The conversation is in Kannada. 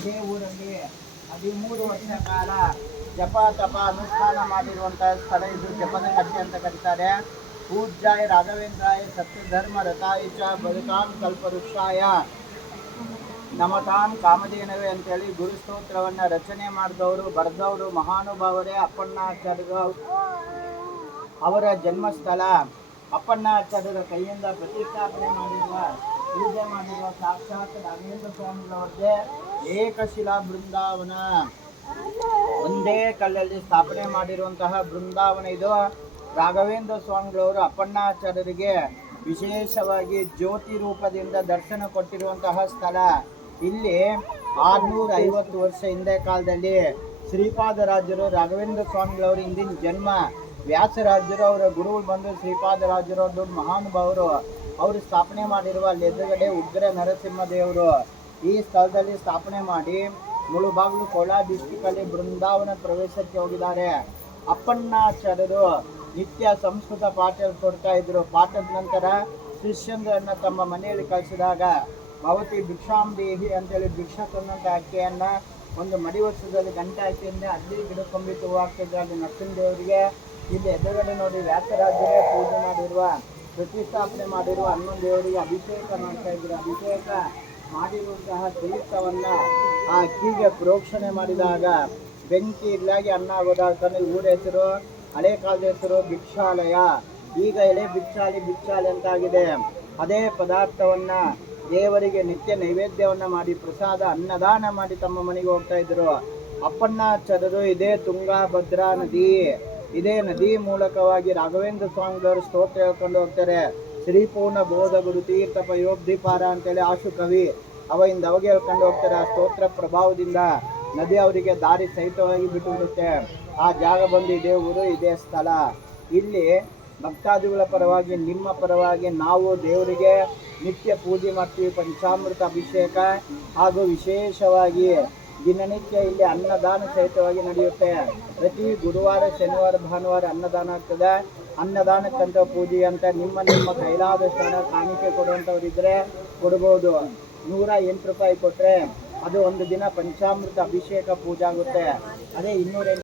ಇದೇ ಊರಲ್ಲಿ 13 ವರ್ಷ ಕಾಲ ಜಪ ತಪ ಅನುಷ್ಠಾನ ಮಾಡಿರುವಂತಹ ಸ್ಥಳ ಇದು. ಜಪದ ಕಟ್ಟೆ ಅಂತ ಕರೀತಾರೆ. ಪೂಜ್ಯಾಯ ರಾಘವೇಂದ್ರಾಯ ಸತ್ಯಧರ್ಮ ರಥಾಯ ಚ ಬದುಕಾನ್ ಕಲ್ಪವೃಕ್ಷಾಯ ನಮತಾನ್ ಕಾಮಧೇನವೇ ಅಂತೇಳಿ ಗುರು ಸ್ತೋತ್ರವನ್ನು ರಚನೆ ಮಾಡಿದವರು ಬರೆದವರು ಮಹಾನುಭಾವರೇ ಅಪ್ಪಣ್ಣಾಚಾರ್ಯರು. ಅವರ ಜನ್ಮಸ್ಥಳ. ಅಪ್ಪಣ್ಣಾಚಾರ್ಯರ ಕೈಯಿಂದ ಪ್ರತಿಷ್ಠಾಪನೆ ಮಾಡಿರುವ ಪೂಜೆ ಮಾಡಿರುವ ಸಾಕ್ಷಾತ್ ರಾಘವೇಂದ್ರ ಸ್ವಾಮಿಗಳವರಿಗೆ ಏಕಶಿಲಾ ಬೃಂದಾವನ, ಒಂದೇ ಕಲ್ಲಲ್ಲಿ ಸ್ಥಾಪನೆ ಮಾಡಿರುವಂತಹ ಬೃಂದಾವನ ಇದು. ರಾಘವೇಂದ್ರ ಸ್ವಾಮಿಗಳವರು ಅಪ್ಪಣ್ಣಾಚಾರ್ಯರಿಗೆ ವಿಶೇಷವಾಗಿ ಜ್ಯೋತಿ ರೂಪದಿಂದ ದರ್ಶನ ಕೊಟ್ಟಿರುವಂತಹ ಸ್ಥಳ. ಇಲ್ಲಿ 650 ವರ್ಷ ಹಿಂದೆ ಕಾಲದಲ್ಲಿ ಶ್ರೀಪಾದರಾಜರು ರಾಘವೇಂದ್ರ ಸ್ವಾಮಿಗಳವರು ಹಿಂದಿನ ಜನ್ಮ. ವ್ಯಾಸರಾಜರು ಅವರ ಗುರುಗಳು ಬಂದು ಶ್ರೀಪಾದರಾಜರು ದೊಡ್ಡ ಮಹಾನುಭಾವರು. ಅವರು ಸ್ಥಾಪನೆ ಮಾಡಿರುವ ಅಲ್ಲಿ ಎದುರುಗಡೆ ಉಗ್ರ ನರಸಿಂಹ ದೇವರು ಈ ಸ್ಥಳದಲ್ಲಿ ಸ್ಥಾಪನೆ ಮಾಡಿ ಮುಳುಬಾಗಿಲು ಕೋಲಾರ ಡಿಸ್ಟಿಕಲ್ಲಿ ಬೃಂದಾವನ ಪ್ರವೇಶಕ್ಕೆ ಹೋಗಿದ್ದಾರೆ. ಅಪ್ಪಣ್ಣಾಚಾರ್ಯರು ನಿತ್ಯ ಸಂಸ್ಕೃತ ಪಾಠ ಕೊಡ್ತಾ ಇದ್ರು. ಪಾಠದ ನಂತರ ಶಿಷ್ಯಂದ್ರನ್ನ ತಮ್ಮ ಮನೆಯಲ್ಲಿ ಕಳಿಸಿದಾಗ ಭವತಿ ಭಿಕ್ಷಾಂದೇಹಿ ಅಂತೇಳಿ ಭಿಕ್ಷಾ ತಂದಂಥ ಅಕ್ಕಿಯನ್ನ ಒಂದು ಮಡಿ ವರ್ಷದಲ್ಲಿ ಗಂಟೆ ಹಾಕಿಯಿಂದ ಅಲ್ಲಿ ಗಿಡಕೊಂಬಿಟ್ಟು ಹೂವಾಗ್ತಿದ್ರು ನರಸಿಂಹದೇವರಿಗೆ. ಇಲ್ಲಿ ಎದುರುಗಡೆ ನೋಡಿ ವ್ಯಾಸರಾಜರೇ ಪೂಜೆ ಮಾಡಿರುವ ಪ್ರತಿಷ್ಠಾಪನೆ ಮಾಡಿರುವ ಹನ್ನೊಂದು ದೇವರಿಗೆ ಅಭಿಷೇಕ ಮಾಡ್ತಾ ಇದ್ರು. ಅಭಿಷೇಕ ಮಾಡಿರುವಂತಹ ತೀರ್ಥವನ್ನ ಆ ಅಕ್ಕಿಗೆ ಪ್ರೋಕ್ಷಣೆ ಮಾಡಿದಾಗ ಬೆಂಕಿ ಇಲ್ಲಾಗಿ ಅನ್ನ ಆಗೋದಾಗ್ತಾನೆ. ಊರ ಹೆಸರು ಹಳೆ ಕಾಲದ ಹೆಸರು ಭಿಕ್ಷಾಲಯ. ಈಗ ಎಳೆ ಭಿಕ್ಷಾಲಿ ಅಂತಾಗಿದೆ. ಅದೇ ಪದಾರ್ಥವನ್ನ ದೇವರಿಗೆ ನಿತ್ಯ ನೈವೇದ್ಯವನ್ನ ಮಾಡಿ ಪ್ರಸಾದ ಅನ್ನದಾನ ಮಾಡಿ ತಮ್ಮ ಮನೆಗೆ ಹೋಗ್ತಾ ಇದ್ರು. ಅಪ್ಪಣ್ಣಾಚಾರ್ಯರು ಇದೇ ತುಂಗಾಭದ್ರಾ ನದಿ, ಇದೇ ನದಿ ಮೂಲಕವಾಗಿ ರಾಘವೇಂದ್ರ ಸ್ವಾಮಿಗಳವರು ಸ್ತೋತ್ರ ಹೇಳ್ಕೊಂಡು ಹೋಗ್ತಾರೆ. ಶ್ರೀಪೂರ್ಣ ಬೋಧ ಗುರು ತೀರ್ಥ ಪಯೋಬ್ಧಿಪಾರ ಅಂತೇಳಿ ಆಶು ಕವಿ ಅವಾಗಿಂದ ಅವಾಗ ಹೇಳ್ಕೊಂಡು ಹೋಗ್ತಾರೆ. ಆ ಸ್ತೋತ್ರ ಪ್ರಭಾವದಿಂದ ನದಿ ಅವರಿಗೆ ದಾರಿ ಸಹಿತವಾಗಿ ಬಿಟ್ಟುಬಿಡುತ್ತೆ. ಆ ಜಾಗ ಬಂದು ಇದೇ ಊರು, ಇದೇ ಸ್ಥಳ. ಇಲ್ಲಿ ಭಕ್ತಾದಿಗಳ ಪರವಾಗಿ ನಿಮ್ಮ ಪರವಾಗಿ ನಾವು ದೇವರಿಗೆ ನಿತ್ಯ ಪೂಜೆ ಮಾಡ್ತೀವಿ. ಪಂಚಾಮೃತ ಅಭಿಷೇಕ ಹಾಗೂ ವಿಶೇಷವಾಗಿ ದಿನನಿತ್ಯ ಇಲ್ಲಿ ಅನ್ನದಾನ ಸಹಿತವಾಗಿ ನಡೆಯುತ್ತೆ. ಪ್ರತಿ ಗುರುವಾರ ಶನಿವಾರ ಭಾನುವಾರ ಅನ್ನದಾನ ಆಗ್ತದೆ. ಅನ್ನದಾನಕ್ಕಂತ ಪೂಜೆ ಅಂತ ನಿಮ್ಮ ಕೈಲಾದಷ್ಟು ಹಣ ಕಾಣಿಕೆ ಕೊಡುವಂಥವ್ರಿದ್ರೆ ಕೊಡ್ಬೋದು. 108 ರೂಪಾಯಿ ಕೊಟ್ಟರೆ ಅದು ಒಂದು ದಿನ ಪಂಚಾಮೃತ ಅಭಿಷೇಕ ಪೂಜೆ ಆಗುತ್ತೆ. ಅದೇ 208